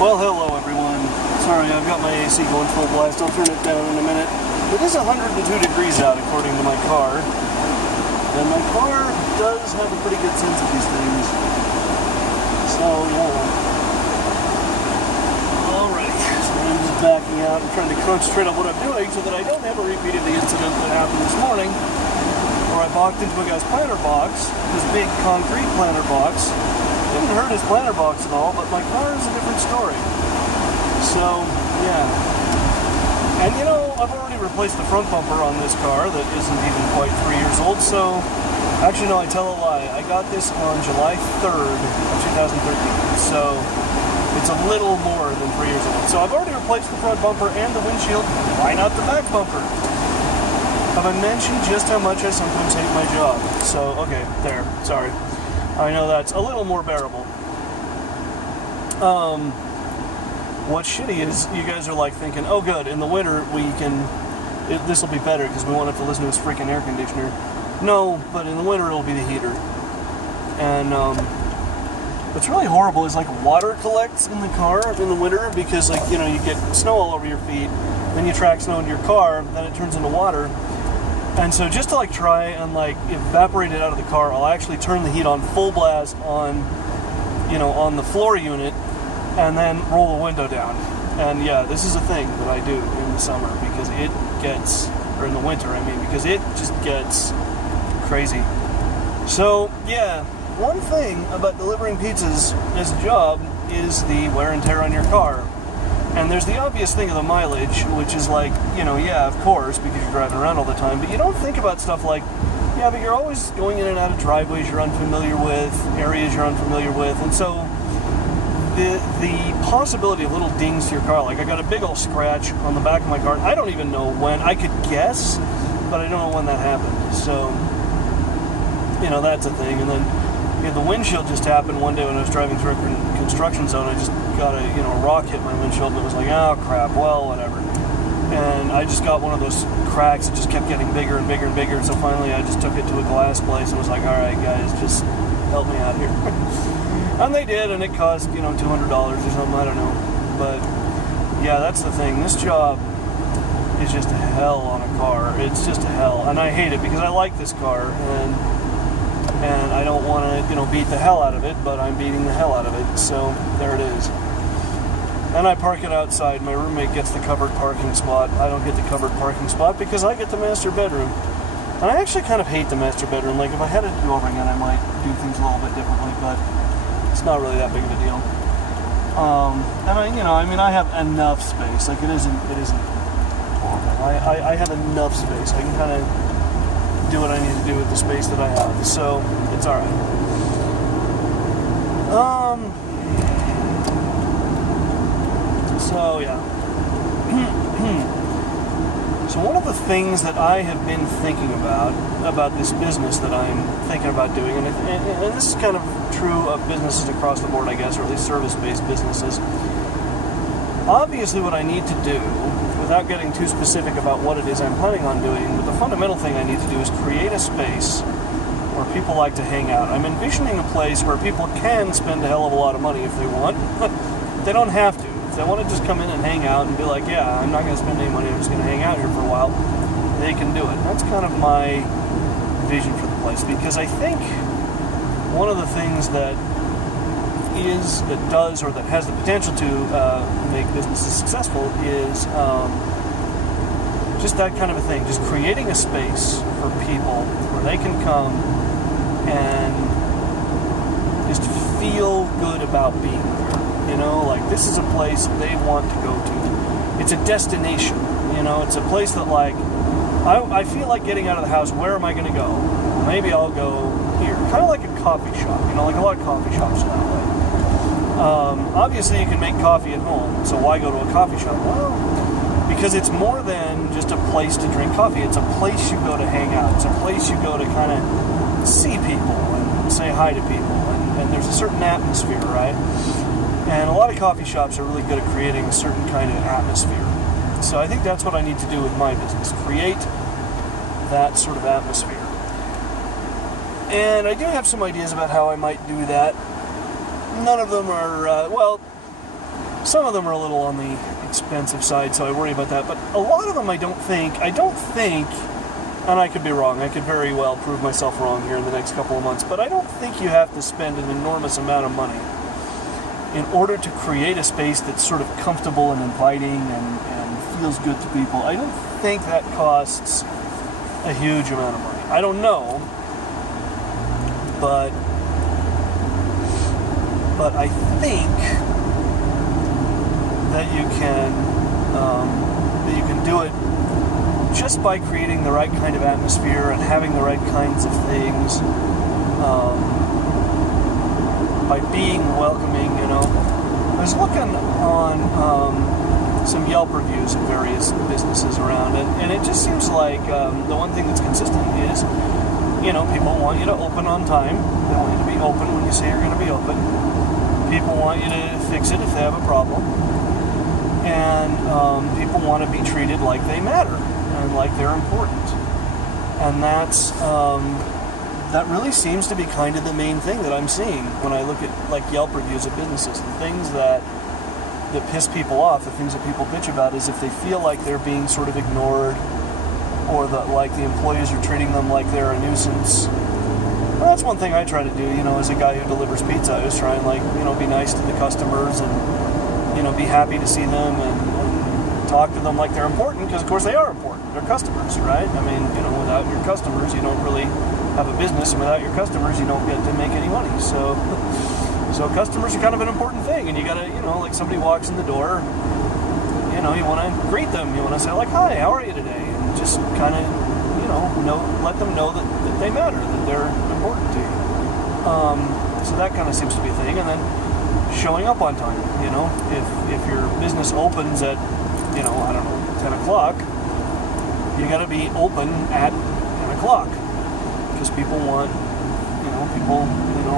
Well, hello everyone. Sorry, I've got my AC going full blast. I'll turn it down in a minute. It is 102 degrees out according to my car. And my car does have a pretty good sense of these things. So, yeah. Alright, so I'm just backing out and trying to concentrate on what I'm doing so that I don't have a repeat of the incident that happened this morning where I walked into a guy's planter box, this big concrete planter box. Didn't hurt his planter box at all, but my car is a different story. So, yeah. And you know, I've already replaced the front bumper on this car that isn't even quite 3 years old, so... Actually, no, I tell a lie. I got this on July 3rd of 2013, so it's a little more than 3 years old. So I've already replaced the front bumper and the windshield. Why not the back bumper? Have I mentioned just how much I sometimes hate my job? So, okay, there. Sorry. I know that's a little more bearable. What's shitty is you guys are like thinking, oh good, in the winter this will be better because we won't have to listen to this freaking air conditioner. No, but in the winter it'll be the heater. And what's really horrible is like water collects in the car in the winter because like, you know, you get snow all over your feet, then you track snow into your car, then it turns into water. And so just to like try and like evaporate it out of the car, I'll actually turn the heat on full blast on, you know, on the floor unit and then roll the window down. And yeah, this is a thing that I do in the summer because it gets, or in the winter I mean, because it just gets crazy. So yeah, one thing about delivering pizzas as a job is the wear and tear on your car. And there's the obvious thing of the mileage, which is like, you know, yeah, of course, because you're driving around all the time, but you don't think about stuff like, yeah, but you're always going in and out of driveways you're unfamiliar with, areas you're unfamiliar with, and so the possibility of little dings to your car, like I got a big old scratch on the back of my car, I don't even know when, I could guess, but I don't know when that happened, so, you know, that's a thing. And then the windshield just happened one day when I was driving through a construction zone. I just got a rock hit my windshield and it was like, oh crap, well, whatever. And I just got one of those cracks that just kept getting bigger and bigger and bigger, and so finally I just took it to a glass place and was like, alright guys, just help me out here. And they did, and it cost, $200 or something, I don't know. But yeah, that's the thing. This job is just hell on a car. It's just hell. And I hate it because I like this car, and I don't want to, beat the hell out of it, but I'm beating the hell out of it, so there it is. And I park it outside. My roommate gets the covered parking spot. I don't get the covered parking spot because I get the master bedroom. And I actually kind of hate the master bedroom. Like, if I had it to do over again, I might do things a little bit differently, but it's not really that big of a deal. And I have enough space. Like, it isn't horrible. I have enough space. I can kind of do what I need to do with the space that I have, so it's alright. So yeah. So one of the things that I have been thinking about this business that I'm thinking about doing, and this is kind of true of businesses across the board, I guess, or at least service-based businesses. Obviously what I need to do, without getting too specific about what it is I'm planning on doing, but the fundamental thing I need to do is create a space where people like to hang out. I'm envisioning a place where people can spend a hell of a lot of money if they want. They don't have to. If they want to just come in and hang out and be like, yeah, I'm not going to spend any money, I'm just going to hang out here for a while, they can do it. That's kind of my vision for the place, because I think one of the things that does, or that has the potential to make businesses successful is just that kind of a thing. Just creating a space for people where they can come and just feel good about being there. Like, this is a place they want to go to. It's a destination. It's a place that, like, I feel like getting out of the house. Where am I going to go? Well, maybe I'll go here. Kind of like a coffee shop. Like a lot of coffee shops that way. Obviously, you can make coffee at home, so why go to a coffee shop? Well, because it's more than just a place to drink coffee. It's a place you go to hang out. It's a place you go to kind of see people and say hi to people, and there's a certain atmosphere, right? And a lot of coffee shops are really good at creating a certain kind of atmosphere. So I think that's what I need to do with my business, create that sort of atmosphere. And I do have some ideas about how I might do that. None of them are, Some of them are a little on the expensive side, so I worry about that. But a lot of them I don't think, and I could be wrong, I could very well prove myself wrong here in the next couple of months, but I don't think you have to spend an enormous amount of money in order to create a space that's sort of comfortable and inviting and feels good to people. I don't think that costs a huge amount of money. I don't know, but I think that you can do it just by creating the right kind of atmosphere and having the right kinds of things, by being welcoming. I was looking on some Yelp reviews of various businesses around it, and it just seems like the one thing that's consistent is, people want you to open on time. They want you to be open when you say you're going to be open. People want you to fix it if they have a problem. And people want to be treated like they matter and like they're important. And that really seems to be kind of the main thing that I'm seeing when I look at like Yelp reviews of businesses. The things that piss people off, the things that people bitch about, is if they feel like they're being sort of ignored, or that like the employees are treating them like they're a nuisance. Well, that's one thing I try to do, as a guy who delivers pizza. I always try and be nice to the customers and be happy to see them and talk to them like they're important, because of course they are important. They're customers, right? I mean, without your customers, you don't really have a business, and without your customers, you don't get to make any money. So customers are kind of an important thing, and you gotta, like somebody walks in the door, you want to greet them. You want to say like, "Hi, how are you today?" And just kind of, let them know that they matter, that they're important to you. So that kind of seems to be a thing, and then showing up on time. If your business opens at, 10 o'clock, you got to be open at 10 o'clock, because people want,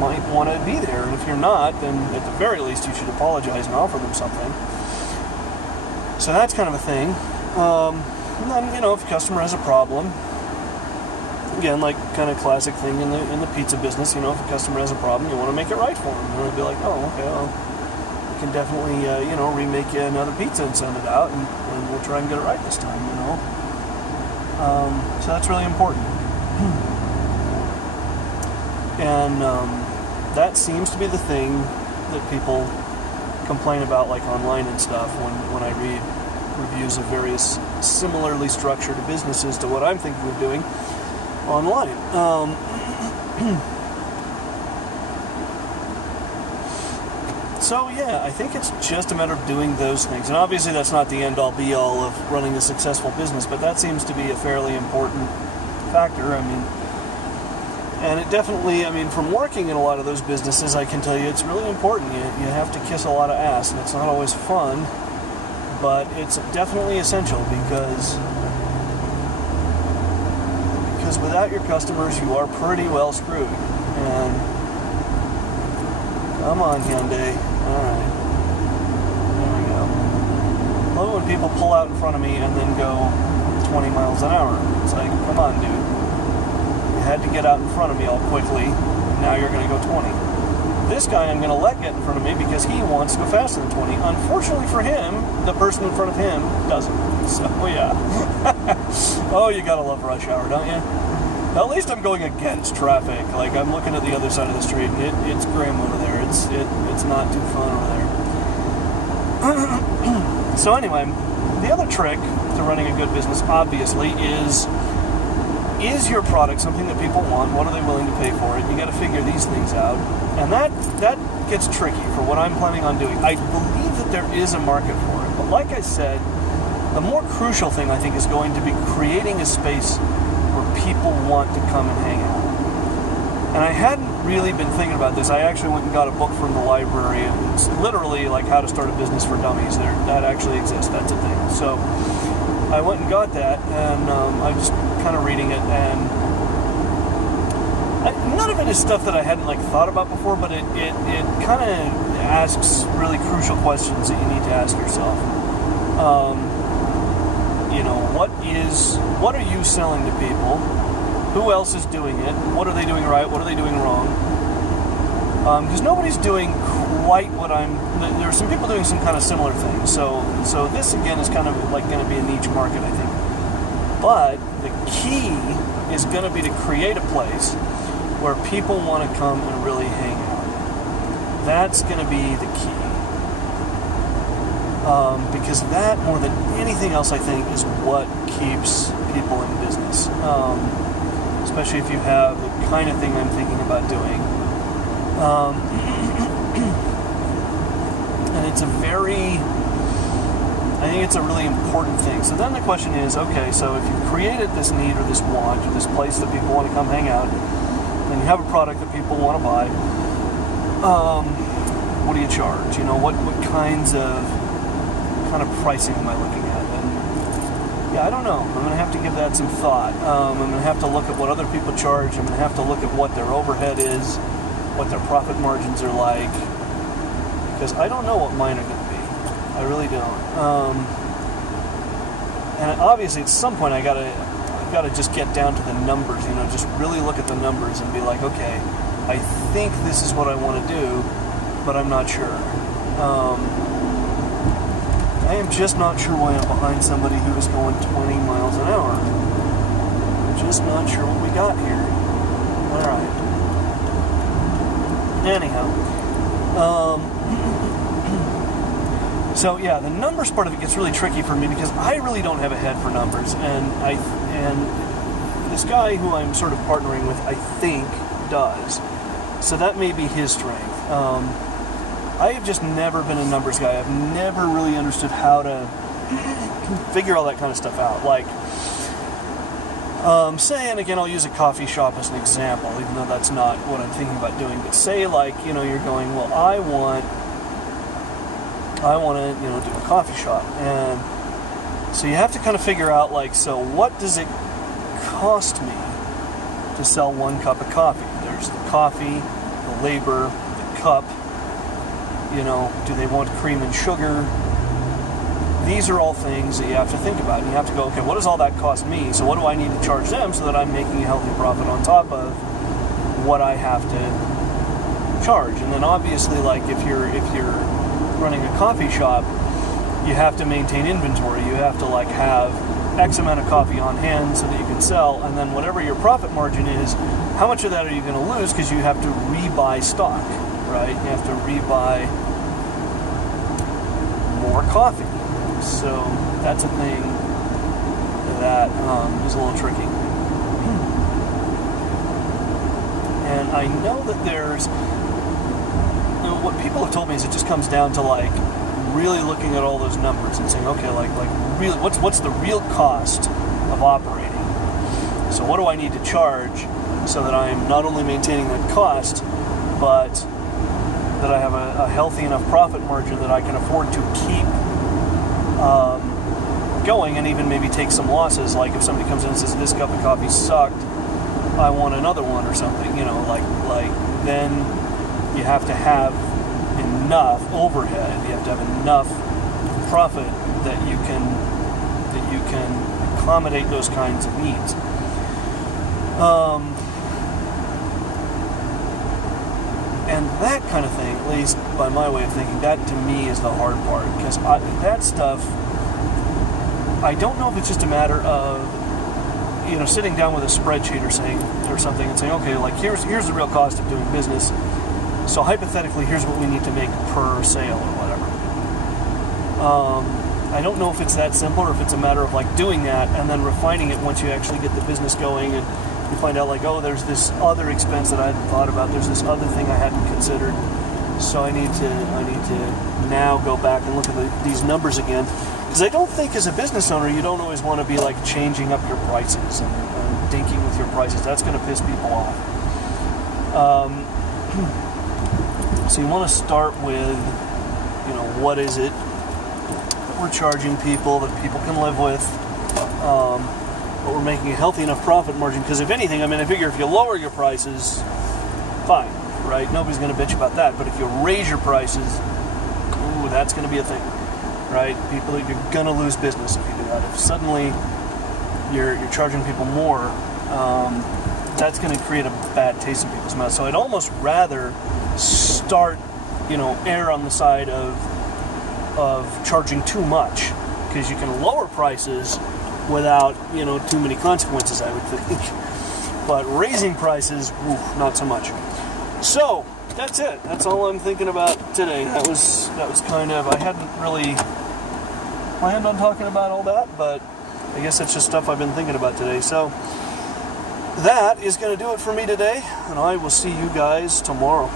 might want to be there, and if you're not, then at the very least you should apologize and offer them something. So that's kind of a thing. And then, if a customer has a problem, again, like kind of classic thing in the pizza business, if a customer has a problem, you want to make it right for them. You want to be like, oh, okay, well, we can definitely, remake you another pizza and send it out, and we'll try and get it right this time, So that's really important. And that seems to be the thing that people complain about, like online and stuff, when I read reviews of various similarly structured businesses to what I'm thinking of doing online. So yeah, I think it's just a matter of doing those things. And obviously that's not the end-all be-all of running a successful business, but that seems to be a fairly important factor. And it definitely, from working in a lot of those businesses, I can tell you it's really important. You have to kiss a lot of ass, and it's not always fun, but it's definitely essential, because without your customers, you are pretty well screwed. And come on, Hyundai. All right. There we go. I love it when people pull out in front of me and then go 20 miles an hour. It's like, come on, dude. You had to get out in front of me all quickly, and now you're going to go 20. This guy I'm going to let get in front of me because he wants to go faster than 20. Unfortunately for him, the person in front of him doesn't. So, yeah. Oh, you gotta love rush hour, don't you? At least I'm going against traffic. Like, I'm looking at the other side of the street, and it's grim over there. It's not too fun over there. So anyway, the other trick to running a good business, obviously, is your product something that people want? What are they willing to pay for it? You got to figure these things out, and that gets tricky for what I'm planning on doing. I believe that there is a market for it, but like I said, the more crucial thing I think is going to be creating a space where people want to come and hang out. And I hadn't really been thinking about this. I actually went and got a book from the library, and it's literally like How to Start a Business for Dummies. That actually exists. That's a thing. So I went and got that, and I'm just kind of reading it, and none of it is stuff that I hadn't thought about before, but it kind of asks really crucial questions that you need to ask yourself. What are you selling to people? Who else is doing it? What are they doing right? What are they doing wrong? because nobody's doing quite what there are some people doing some kind of similar things. So this again is kind of like going to be a niche market, I think. But the key is going to be to create a place where people want to come and really hang out. That's going to be the key. Because that, more than anything else, I think, is what keeps people in business. Especially if you have the kind of thing I'm thinking about doing. And it's I think it's a really important thing. So then the question is, okay, so if you've created this need or this want or this place that people want to come hang out, and you have a product that people want to buy, what do you charge? What kind of pricing am I looking at? And yeah, I don't know. I'm going to have to give that some thought. I'm going to have to look at what other people charge. I'm going to have to look at what their overhead is, what their profit margins are like, because I don't know what mine are going to be. I really don't. And obviously, at some point, I've got to just get down to the numbers. Just really look at the numbers and be like, okay, I think this is what I want to do, but I'm not sure. I am just not sure why I'm behind somebody who is going 20 miles an hour. I'm just not sure what we got here. All right. Anyhow. So yeah, the numbers part of it gets really tricky for me because I really don't have a head for numbers, and this guy who I'm sort of partnering with, I think, does. So that may be his strength. I have just never been a numbers guy. I've never really understood how to figure all that kind of stuff out. Like, say, and again, I'll use a coffee shop as an example, even though that's not what I'm thinking about doing. But say, like, you're going, well, I want to, do a coffee shop. And so you have to kind of figure out, like, so what does it cost me to sell one cup of coffee? There's the coffee, the labor, the cup. Do they want cream and sugar? These are all things that you have to think about. And you have to go, okay, what does all that cost me? So what do I need to charge them so that I'm making a healthy profit on top of what I have to charge? And then obviously, like, if you're running a coffee shop, you have to maintain inventory. You have to, like, have X amount of coffee on hand so that you can sell. And then whatever your profit margin is, how much of that are you going to lose because you have to rebuy stock, right? You have to rebuy more coffee. So that's a thing that is a little tricky. And I know that there's, what people have told me is it just comes down to, like, really looking at all those numbers and saying, okay, like really, what's the real cost of operating? So what do I need to charge so that I'm not only maintaining that cost, but that I have a healthy enough profit margin that I can afford to keep going and even maybe take some losses. Like if somebody comes in and says, this cup of coffee sucked, I want another one or something, like then you have to have enough overhead, you have to have enough profit that you can accommodate those kinds of needs. And that kind of thing, at least by my way of thinking, that to me is the hard part, because that stuff, I don't know if it's just a matter of, sitting down with a spreadsheet or something and saying, okay, like here's the real cost of doing business. So hypothetically, here's what we need to make per sale or whatever. I don't know if it's that simple or if it's a matter of like doing that and then refining it once you actually get the business going and you find out like, oh, there's this other expense that I hadn't thought about. There's this other thing I hadn't considered. So I need to now go back and look at these numbers again. Because I don't think as a business owner, you don't always want to be like changing up your prices and dinking with your prices. That's going to piss people off. So you want to start with, what is it that we're charging people that people can live with, but we're making a healthy enough profit margin. Because if anything, I figure if you lower your prices, fine, right? Nobody's going to bitch about that. But if you raise your prices, that's going to be a thing, right? You're going to lose business if you do that. If suddenly you're charging people more, that's going to create a bad taste in people's mouths. So I'd almost rather start, err on the side of charging too much, because you can lower prices without, too many consequences, I would think. But raising prices, not so much. So, that's it. That's all I'm thinking about today. That was kind of, I hadn't really planned on talking about all that, but I guess that's just stuff I've been thinking about today. So, that is going to do it for me today, and I will see you guys tomorrow.